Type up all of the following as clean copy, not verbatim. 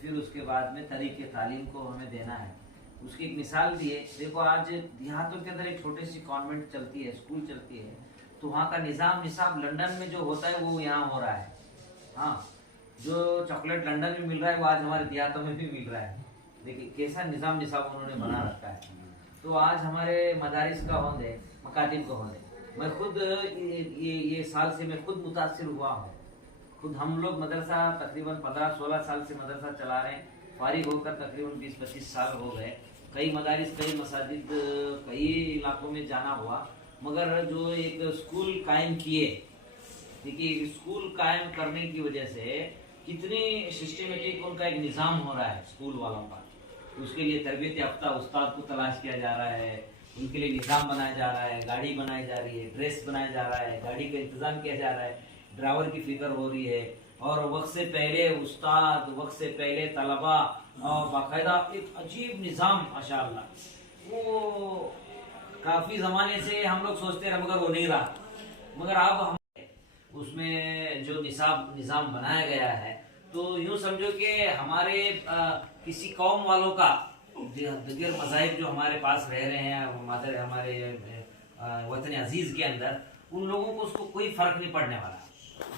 फिर उसके बाद में तरीके तालीम को हमें देना है। उसकी एक मिसाल भी है। देखो आज देहातों के अंदर एक छोटी सी कॉन्वेंट चलती है, स्कूल चलती है, तो वहाँ का निज़ाम निसाब लंदन में जो होता है वो यहाँ हो रहा है। हाँ, जो चॉकलेट लंदन में मिल रहा है वो आज हमारे देहातों में भी मिल रहा है। देखिए कैसा निज़ाम निसाब उन्होंने बना रखा है। तो आज हमारे मदारिस का होंगे, मकातिब का होंगे, मैं खुद ये साल से मैं खुद मुतासिर हुआ हूँ। खुद हम लोग मदरसा तकरीबन 15-16 साल से मदरसा चला रहे हैं, फारिग होकर तकरीबन 20-25 साल हो गए। कई मदारिस, कई मसाजिद, कई इलाकों में जाना हुआ, मगर जो एक स्कूल कायम किए, देखिए स्कूल कायम करने की वजह से कितनी सिस्टमेटिक उनका एक निज़ाम हो रहा है स्कूल वालों का। उसके लिए तरबियत याफ्ता उस्ताद को तलाश किया जा रहा है, उनके लिए निज़ाम बनाया जा रहा है, गाड़ी बनाई जा रही है, ड्रेस बनाया जा रहा है, गाड़ी का इंतज़ाम किया जा रहा है, ड्राइवर की फिक्र हो रही है, और वक्त से पहले उस्ताद, वक्त से पहले तलबा, और बाकायदा एक अजीब निज़ाम माशाअल्लाह। वो काफ़ी ज़माने से हम लोग सोचते रहे मगर वो नहीं रहा। मगर अब हम उसमें जो निज़ाम बनाया गया है, तो यूँ समझो कि हमारे किसी कौम वालों का दिगर मज़ाहिब जो हमारे पास रह रहे हैं हमारे वतन अजीज़ के अंदर, उन लोगों को उसको कोई फ़र्क नहीं पड़ने वाला,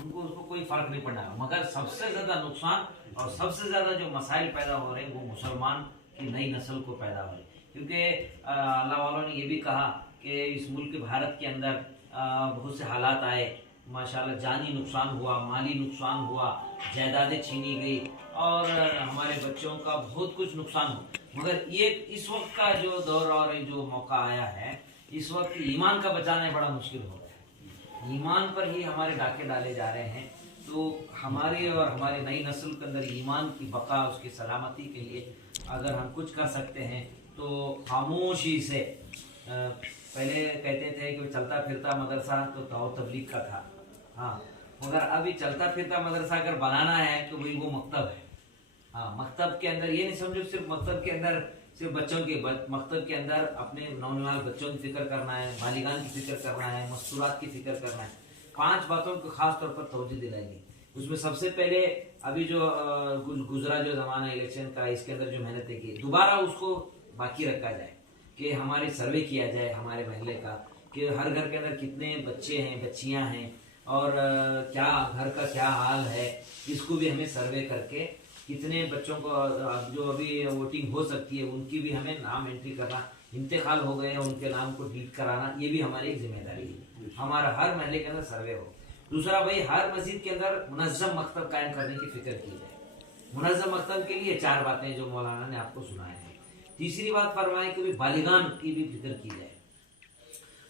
उनको उसको कोई फ़र्क नहीं पड़ने वाला। मगर सबसे ज़्यादा नुकसान और सबसे ज़्यादा जो मसाइल पैदा हो रहे हैं वो मुसलमान की नई नस्ल को पैदा हो रही है। क्योंकि अल्लाह वालों ने ये भी कहा कि इस मुल्क भारत के अंदर बहुत से हालात आए, माशाल्लाह जानी नुकसान हुआ, माली नुकसान हुआ, जायदादें छीनी गई, और हमारे बच्चों का बहुत कुछ नुकसान हुआ। मगर ये इस वक्त का जो दौर और जो मौका आया है, इस वक्त ईमान का बचाना बड़ा मुश्किल हो गया है। ईमान पर ही हमारे डाके डाले जा रहे हैं। तो हमारे और हमारे नई नस्ल के अंदर ईमान की बका, उसकी सलामती के लिए अगर हम कुछ कर सकते हैं तो खामोशी से, पहले कहते थे कि चलता फिरता मदरसा तो दावत तबलीग का था, हाँ, मगर अभी चलता फिरता मदरसा अगर बनाना है तो वही वो मकतब है। हाँ, मकतब के अंदर ये नहीं समझो सिर्फ मकतब के अंदर सिर्फ बच्चों के मकतब के अंदर अपने नौजवान बच्चों की फिक्र करना है, बालिगान की फिक्र करना है, मस्तूरात की फिक्र करना है। 5 बातों को खास तौर पर तवज्जो दिलाएंगे। उसमें सबसे पहले अभी जो गुजरा जो जमाना इलेक्शन का, इसके अंदर जो मेहनतें की दोबारा उसको बाकी रखा जाए, कि हमारी सर्वे किया जाए हमारे महल्ले का, कि हर घर के अंदर कितने बच्चे हैं, बच्चियां हैं, और क्या घर का क्या हाल है, इसको भी हमें सर्वे करके कितने बच्चों को जो अभी वोटिंग हो सकती है उनकी भी हमें नाम एंट्री करना, इंतकाल हो गए हैं उनके नाम को डिलीट कराना, ये भी हमारी एक जिम्मेदारी है। हमारा हर महल्ले के अंदर सर्वे हो। दूसरा भाई, हर मस्जिद के अंदर मुनज़्ज़म मकतब कायम करने की फिक्र की जाए। मुनज़्ज़म मकतब के लिए 4 बातें जो मौलाना ने आपको सुनाए हैं। तीसरी बात फरमाए कि बालिगान की भी फिक्र की जाए।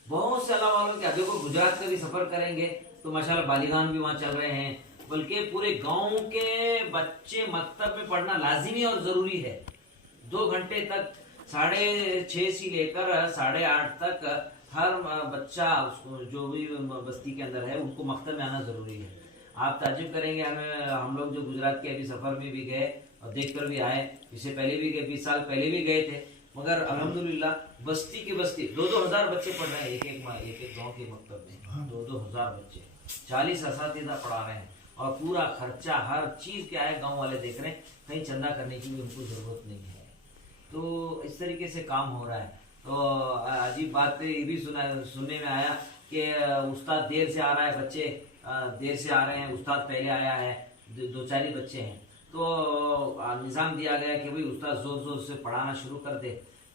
बहुत से अल्लाह वालों के, अभी को गुजरात का भी सफर करेंगे तो माशाल्लाह बालिगान भी वहाँ चल रहे हैं, बल्कि पूरे गांव के बच्चे मकतब में पढ़ना लाजिमी और ज़रूरी है। 2 घंटे तक 6:30 से लेकर 8:30 तक हर बच्चा जो भी बस्ती के अंदर है उनको मकतब में आना ज़रूरी है। आप ताज्जुब करेंगे, हम लोग जो गुजरात के अभी सफ़र में भी गए और देख कर भी आए, इससे पहले भी गए, 20 साल पहले भी गए थे, मगर अल्हम्दुलिल्लाह बस्ती की बस्ती 2-2 हज़ार बच्चे पढ़ रहे हैं एक गांव के मकतब में। 2-2 हज़ार बच्चे, 40 असातिज़ा पढ़ा रहे हैं, और पूरा खर्चा हर चीज़ क्या है गांव वाले देख रहे हैं, कहीं चंदा करने की भी उनको ज़रूरत नहीं है। तो इस तरीके से काम हो रहा है। तो अजीब बात ये भी सुनने में आया कि उस्ताद देर से आ रहा है, बच्चे देर से आ रहे हैं, उस्ताद पहले आया है, 2-4 ही बच्चे हैं, तो निज़ाम दिया गया कि भाई उस्ताद ज़ोर ज़ोर से पढ़ाना शुरू कर दे।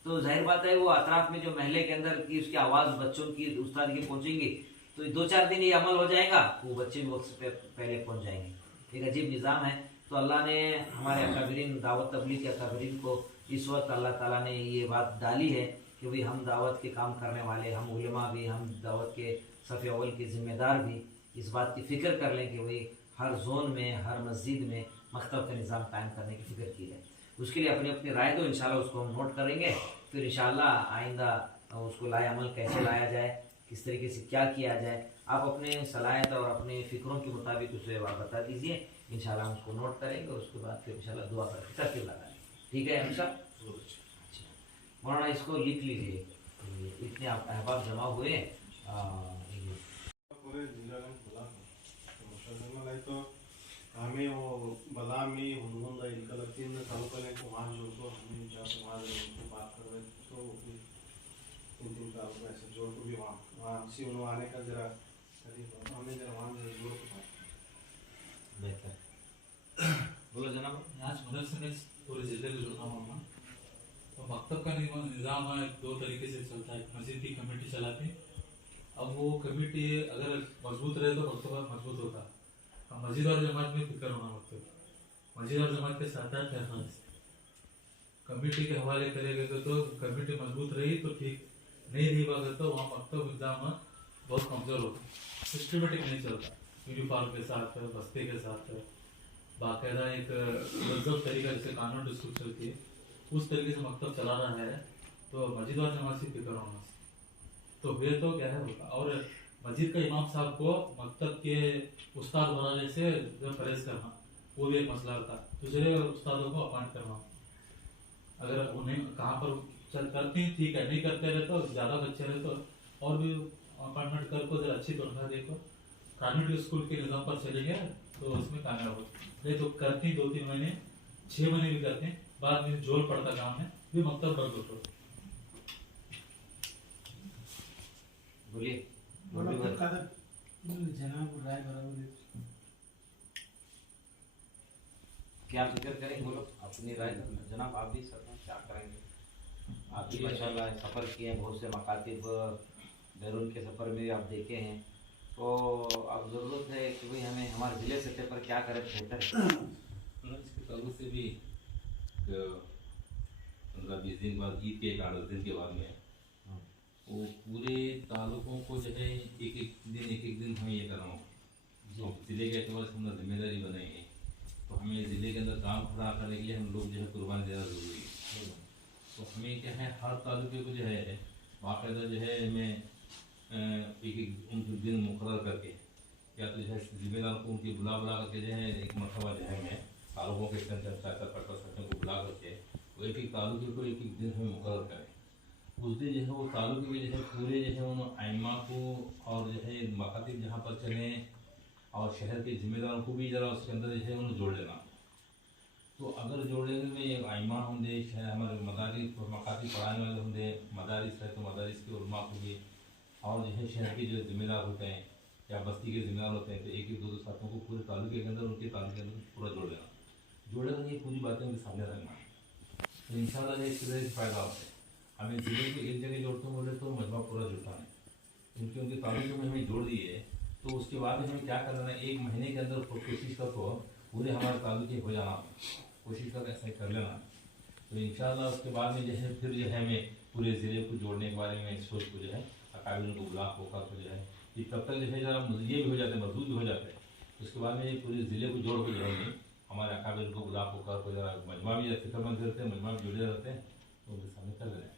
तो जाहिर बात है वो अतराफ में जो महल्ले के अंदर की उसकी आवाज़ बच्चों की उस्ताद की पहुँचेंगी, तो 2-4 दिन ये अमल हो जाएगा, वो बच्चे भी वक्त पे पहले पहुँच जाएंगे। एक अजीब निज़ाम है। तो अल्लाह ने हमारे अकाबरीन, दावत तबलीग के अकाबरीन को इस वक्त अल्लाह ताला ने ये बात डाली है कि भाई हम दावत के काम करने वाले, हम उलमा भी, हम दावत के सफ़े अव्वल के ज़िम्मेदार भी इस बात की फ़िक्र कर लें कि भाई हर जोन में, हर मस्जिद में मकतब का निज़ाम कायम करने की फ़िक्र की जाए। उसके लिए अपनी अपनी राय दो, इंशाल्लाह उसको हम नोट करेंगे, फिर इंशाल्लाह आइंदा उसको लाए अमल कैसे लाया जाए, किस तरीके से क्या किया जाए, आप अपने सलाहियत और अपने फ़िक्रों के मुताबिक उसे बता दीजिए। इंशाल्लाह हम उसको नोट करेंगे और उसके बाद फिर इंशाल्लाह दुआ करके तरकीब लगाएंगे। ठीक है हमेशा? अच्छा मौलाना इसको लिख लीजिए, इतने अहबाब जमा हुए। आम्ही बला मी हुनगुन जाईल का 3 आरामसी उन्होंने आने का जरा हमें जरा वहाँ बेहतर बोलो जनाब। यहाँ मदद से मैं पूरे जिले को जोड़ना हूँ। तो मकतब का निज़ाम है दो तरीके से चलता है। मस्जिद की कमेटी चलाती है। अब वो कमेटी अगर मजबूत रहे तो मकतब मजबूत होता। अब मस्जिद और जमात में फिक्र होना मकतब मस्जिद और जमात के साथ कमेटी के हवाले करेंगे तो कमेटी मजबूत रही तो ठीक, नहीं रही अगर तो वहाँ मकतब इंतजाम बहुत कमजोर होता, सिस्टमेटिक नहीं चलता। यूनिफॉर्म के साथ बस्ते के साथ बाकायदा एक मुनज़्ज़म तरीका जैसे कानून डिस्ट्रिक्ट चलती है उस तरीके से मकतब चला रहा है तो मस्जिद और जमात से फिक्र होना तो हुए तो क्या है होगा। और मस्जिद का इमाम साहब को मकतब के उस्ताद बनाने से परहेज करना वो भी एक मसला था। दूसरे उस्तादों को अपॉइंट करना, अगर उन्हें कहाँ पर चल करते हैं ठीक है, नहीं करते रहे तो ज़्यादा बच्चे रहे तो और भी अपॉइंटमेंट कर को जरा अच्छी तनख्वाह देखो। कॉन्वेंट स्कूल के निज़ाम पर चलेंगे तो उसमें कामयाब हो, नहीं तो करते 2-3 महीने 6 महीने भी करते हैं, बाद में जोर पड़ता काम में भी मकतब बंद होता। बोलिए जनाब राय बराबर क्या फिक्र करें, बोलो अपनी राय जनाब। आप भी सर क्या करेंगे? आप भी माशाल्लाह सफ़र किए हैं, बहुत से मकातिब बैरून के सफ़र में आप देखे हैं, तो अब ज़रूरत है कि भाई हमें हमारे ज़िले सतह पर क्या करें बेहतर है। इसके ताल्लुक से भी 15-20 दिन बाद ईद के 8 दिन के बाद में वो पूरे ताल्लुकों को जो है एक एक दिन हमें ये करना हो। ज़िले के अतबार से हमारा जिम्मेदारी बनाएंगे तो हमें ज़िले के अंदर काम खड़ा करने के लिए हम लोग जो है कुर्बानी देना ज़रूरी है। तो हमें क्या है हर तालुके को जो है बाकायदा जो है हमें एक उनके दिन मुकर्रर करके या तो जो है जिम्मेदार को उनकी बुला करके जो है एक मरतबा जो है हमें तालुकों के संख्या को बुला करके वो एक तालुके को एक दिन हमें मुकर्रर करें। उस दिन जो है वो तालुके में जो है पूरे जो है उन आइमा को और जो है मकातिब जहाँ पर चले और शहर के जिम्मेदारों को भी ज़रा उसके अंदर जो है उन्हें जोड़ लेना। तो अगर जोड़ने में एक आइमा होंगे, हमारे मदारिस मकातिब पढ़ाने वाले होंगे, मदारिस है तो मदारिस के उलमा होंगे और जो है शहर के जो जिम्मेदार होते हैं या बस्ती के जिम्मेदार होते हैं तो एक 2 साथियों को पूरे तालुके के अंदर उनके तालुके के अंदर पूरा जोड़ लेना। जोड़े कर ये पूरी बातें उनके सामने रखना तो इंशाल्लाह एक फ़ायदा होता है। हमें ज़िले को एक जगह जोड़ते बोले तो मजबा पूरा जुटा है, क्योंकि उनके तालुके में हमें जोड़ दिए तो उसके बाद हमें क्या करना है 1 महीने के अंदर कोशिश करो पूरे हमारे तालुके हो जाना, कोशिश कर ऐसा कर लेना। तो इंशाल्लाह उसके बाद में जो है फिर जो है हमें पूरे ज़िले को जोड़ने के बारे में सोच को जो है अकाबिल को बुला होकर तो जो है कि तब तक जो है ज़रा ये भी हो जाते हैं मजबूत भी हो जाते हैं। उसके बाद में ये पूरे ज़िले को जोड़ के जो है हमारे अकाबिल को बुला होकर तो ज़रा मजमा भी फिक्रमंद रहते हैं, मजमा भी जुड़े रहते हैं तो उनके सामने कर रहे हैं।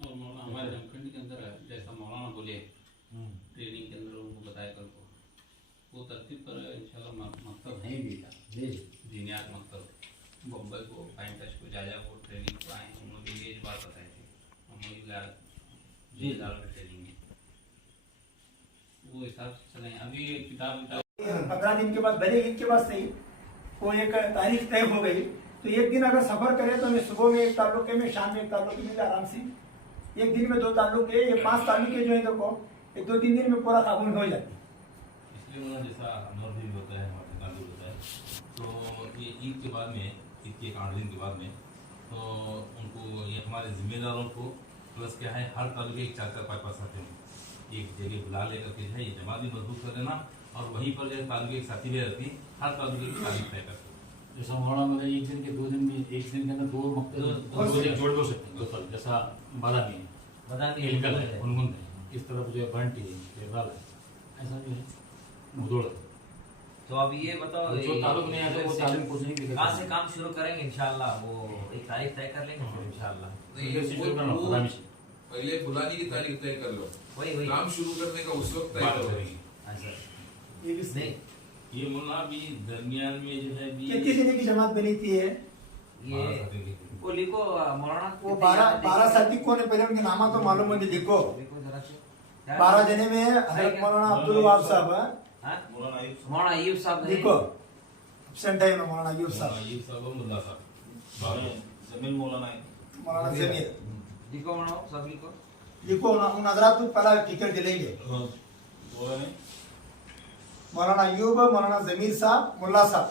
और मौलाना हमारे जमखंडी के अंदर जैसा मौलाना बोले ट्रेनिंग के अंदर उनको बताया कल को वो तरतीब पर इंशाल्लाह मकतब है भी था दीनियात मकतब बम्बई को फाइन टच को जाया वो ट्रेनिंग को आए हम लोग ये बात बताए थे हम लोग ट्रेनिंग में वो हिसाब से चले। अभी किताब 15 दिन के बाद बड़े ईद के बाद सही वो एक तारीख तय हो गई तो एक दिन अगर सफर करे तो हमें सुबह में एक ताल्लुके में शाम में एक ताल्लुके में आराम से एक दिन में 2 ताल्लुके ये 5 ताल्लुके जो है देखो 1-2-3 दिन में पूरा काबू हो जाती है। इसलिए उन्होंने जैसा नॉर्थ भी होता है हमारे होता है तो ये ईद के बाद में ईद के 8 दिन के बाद में तो उनको ये हमारे जिम्मेदारों को प्लस क्या है हर तालुके के 4-5 आते हैं एक जगह बुला लेकर के जो है ये जमात भी मजबूत कर देना और वहीं पर जो है तालुके एक साथी भी रहती हर तालुके की तारीफ तय करते जैसा मौलाना मतलब 1 दिन के 2 दिन में 1 दिन के अंदर 2 मकतब जोड़ हो सकते हैं जैसा बादामी है इलकल है उनगुंद है इस तरफ जो है बंटी है केरल है ऐसा भी है मुदोड़। तो अब ये बताओ जो ताल्लुक नहीं आता वो ताल्लुक कुछ नहीं दिखेगा। कहाँ से काम शुरू करेंगे इंशाल्लाह, वो एक तारीख तय कर लेंगे फिर इंशाल्लाह। पहले बुलाने की तारीख तय कर लो, वही काम शुरू करने का उस वक्त तय करो। नहीं ये मुन्ना भी दरमियान में जो है कितनी जने की जमात बनी थी है ये वो लिखो मौलाना वो 12 साथी कौन है पहले उनके नाम तो मालूम है लिखो। लिखो जरा से 12 जने में हजरत मौलाना अब्दुल वहाब साहब मौलाना अय्यूब साहब लिखो एब्सेंट है मौलाना अय्यूब साहब मुल्ला साहब जमीन मौलाना मौलाना जमीर लिखो मौलाना सब लिखो लिखो उन हजरात को पहला टिकट दिलेंगे। मौलाना अयूब, मौलाना जमीर साहब, मुल्ला साहब।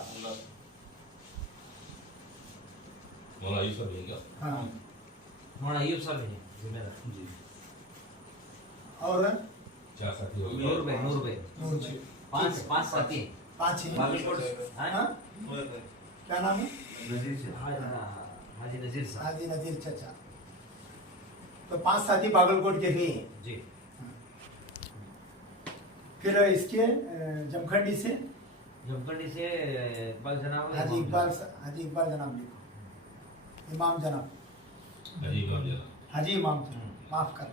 मौलाना यूसुफ है क्या? हाँ। हमारा अयूब साहब है जिम्मेदार जी। और 4 साथी हो गए। नूर भाई नूर जी। पांच साथी 5 हैं। बागलकोट हाँ? क्या नाम है? हाजी नजीर साहब हाजी नजीर चाचा। तो 5 साथी बागलकोट के भी हैं। जी। फिर इसके जमखंडी से जमखंडी से इकबाल जनाब हाजी इकबाल जनाब लिखो। इमाम जनाब, अजीब बात है। हाजी इमाम जनाब, माफ कर,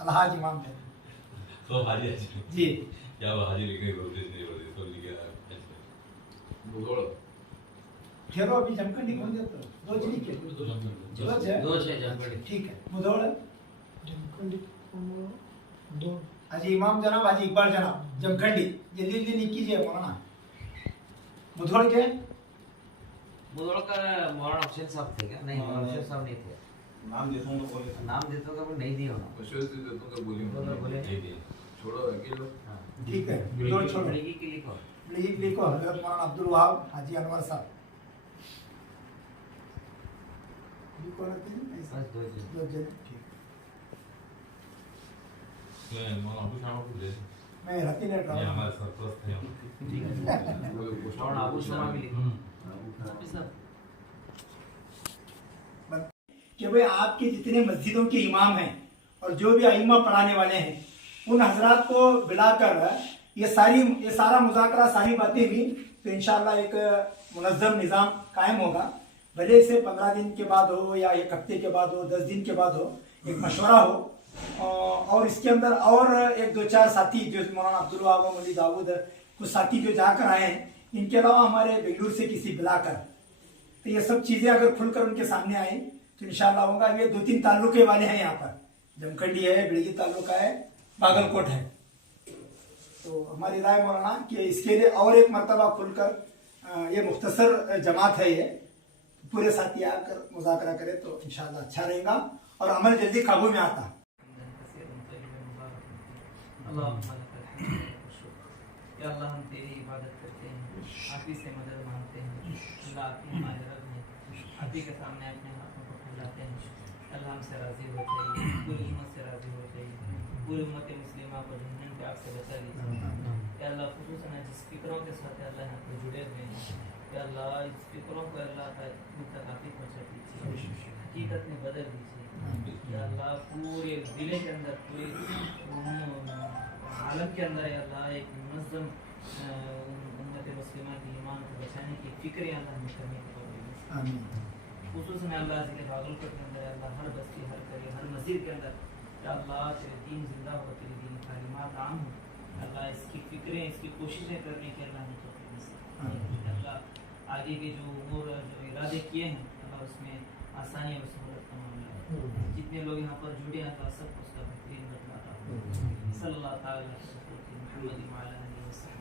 अलहाज इमाम जनाब तो हाजी जी। क्या वो हाजी लिखने को बोलते नहीं बोलते तो लिखे बुधोड़ ठहरो अभी जमखंडी खोल दे तो दो चीज के दो छह जमखंडी। ठीक है। मुधोड़ हाजी इमाम जनाब, हाजी इकबाल जनाब जमखंडी। जल्दी जल्दी लिख कीजिए मौलाना। मुधोड़ के मुदौड़ का मौलाना हुसैन साहब थे क्या? नहीं, मौलाना हुसैन साहब नहीं थे। नाम देता हूँ तो बोले नाम देते हो वो नहीं दिया होना। विश्वास से देता हूँ बोलिए बोले छोड़ो अकेले हाँ। ठीक है। मुधोड़ छोड़ो। लड़की की लिखो। लिखो हजरत मौलाना अब्दुल वहाब, हाजी अनवर साहब लिखो ना तीन ऐसा। बस दो जन। दो जन ठीक। मैं मौलाना अबू शामा को ले मैं रती ने ये हमारे सरपरस्त थे हम। ठीक है। मौलाना अबू शमा भी लिखो। कि भाई आपके जितने मस्जिदों के इमाम हैं और जो भी अइम्मा पढ़ाने वाले हैं उन हजरात को बुलाकर ये सारा मुज़ाकरा, सारी बातें हुई तो इंशाल्लाह एक मुनज़्ज़म निज़ाम कायम होगा। भले से 15 दिन के बाद हो या 1 हफ्ते के बाद हो, 10 दिन के बाद हो, एक मशवरा हो। और इसके अंदर और 1-2-4 साथी जो मौलाना अब्दुल वहाब, मौलवी दाऊद, कुछ साथी जो जाकर आए हैं, इनके अलावा हमारे बेंगलुरु से किसी बुलाकर तो ये सब चीज़ें अगर खुलकर उनके सामने आए तो इंशाल्लाह होगा। ये 2-3 ताल्लुके वाले हैं यहाँ पर, जमखंडी है, बिड़गी ताल्लुका है, बागलकोट है। तो हमारी राय मौलाना कि इसके लिए और एक मरतबा खुलकर ये मुख्तसर जमात है, ये पूरे साथी आकर मुज़ाकरा करे तो इंशाल्लाह अच्छा रहेगा और अमल जल्दी काबू में आता। या अल्लाह हम तेरी इबादत करते हैं, आप ही से मदद मांगते हैं। अल्लाह आपकी हमारे रब हैं, आप ही के सामने अपने हाथों को फैलाते हैं। अल्लाह हमसे राज़ी हो जाइए, पूरी उम्मत से राज़ी हो जाइए, पूरी उम्मत मुस्लिमा को जहन्नम के आग से बचा लीजिए। या अल्लाह खुसूसन जिस फिक्रों के साथ अल्लाह यहाँ पर जुड़े हुए हैं, या अल्लाह इस फिक्रों को अल्लाह तक काफ़ी पहुँचा दीजिए, हकीकत में बदल दीजिए। या अल्लाह पूरे ज़िले के अंदर, पूरे आलम के अंदर या अल्लाह एक मुनज़्ज़म उम्मत मुस्लिमा की ईमान को बचाने की फ़िक्र अल्लाह हमें करने की तौफ़ीक़ दे। खुसूसन अल्लाह ज़िले बागलकोट के अंदर अल्लाह हर बस्ती, हर करी, हर मस्जिद के अंदर या अल्लाह तेरे दीन जिंदा हो, तेरी दीन तालीमात आम हो। अल्लाह इसकी फ़िक्रें, इसकी कोशिशें करने की अल्लाह हमें तौफ़ीक़ दे। अल्लाह आगे के जो उमूर, जो इरादे किए हैं अल्लाह उसमें आसानी और सहूलत का मामला है। जितने लोग यहाँ पर जुड़े हैं अल्लाह सबको उसका बेहतरीन बतलाता है। सल्लल्लाहु अलैहि वसल्लम